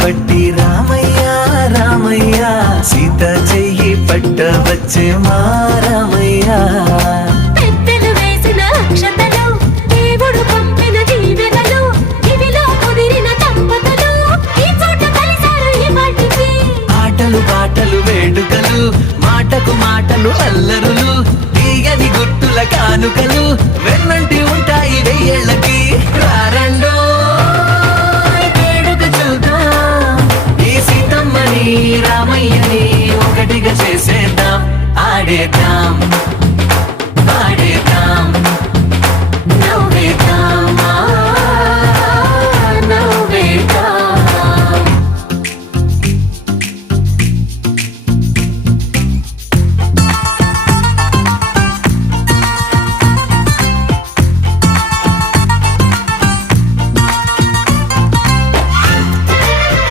పట్టి రామయ్య రామయ్య సీత చెయ్యి పట్ట వచ్చే మా రామయ్య పెద్దలు వేసిన అక్షతలు దేవుడు పంపిన దీవెనలు ఇవిలో కుదిరిన దంపతులు ఈ చోట కలిసారు ఈ వాటికి ఆటలు పాటలు వేడుకలు మాటకు మాటలు అల్లరులు తీయని గుట్టుల కానుకలు వెన్నంటి ఉంటాయి వెయ్యేళ్ళ